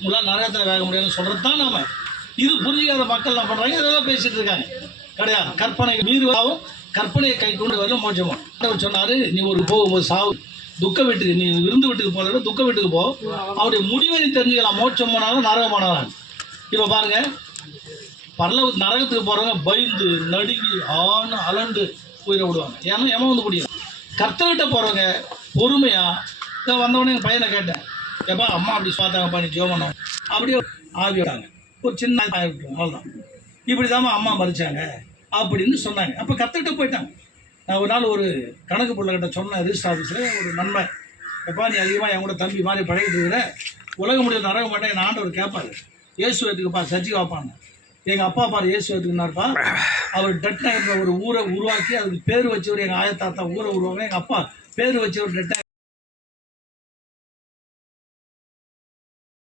உங்களால் நரகத்தில் வேக முடியாதுன்னு சொல்கிறது தான் நாம. இது புரிஞ்சிக்காத மக்கள் என்ன பண்ணுறாங்க, இதெல்லாம் பேசிகிட்டு இருக்காங்க. கிடையாது, கற்பனை மீறுவதாகவும் கற்பனையை கை கொண்டு வரல மோட்சமா. அவர் சொன்னார், நீ ஒரு போகும்போது சாவு துக்க வீட்டுக்கு, நீ விருந்து வீட்டுக்கு போகிறத துக்க வீட்டுக்கு போ, அவருடைய முடிவை நீ தெரிஞ்சுக்கலாம், மோட்சம் போனாலும் நரகம் போனாலும். இப்போ பாருங்கள், நரகத்துக்கு போகிறவங்க பயந்து நடுங்கி அலண்டு உயிரை விடுவாங்க. ஏன்னா எமன் வந்து பிடிக்கும். கர்த்தர்கிட்ட போகிறவங்க பொறுமையாக வந்தவொடனே எங்கள் பையனை கேட்டேன், எப்பா அம்மா அப்படி பார்த்தாங்கப்பா, நீ ஜோம் பண்ண அப்படியே ஆவி விட்டாங்க, ஒரு சின்ன ஆகிவிட்டோம், அவ்வளோதான். இப்படி தாம்மா அம்மா மறிச்சாங்க அப்படின்னு சொன்னாங்க. அப்போ கற்றுக்கிட்ட போயிட்டாங்க. நான் ஒரு நாள் ஒரு கணக்கு பிள்ளைகிட்ட சொன்னேன், ரிஜிஸ்டர் ஆஃபீஸில் ஒரு நன்மை, எப்பா நீ அதிகமாக என் கூட தம்பி மாதிரி பழகிட்டு இருக்கிற, உலக முடிவு நரக மாட்டேன் என் ஆண்டவர் கேட்பாரு, இயேசுவத்துக்குப்பா சர்ச்சைக்கு வைப்பாங்க. எங்கள் அப்பா பாரு இயேசுவத்துக்குன்னாருப்பா, அவர் டெட்னா என்ற ஒரு ஊரை உருவாக்கி அதுக்கு பேர் வச்சவர், எங்கள் ஆயத்தாத்தா ஊரை உருவாங்க, எங்கள் அப்பா பேர் வச்சவர் டெட்னா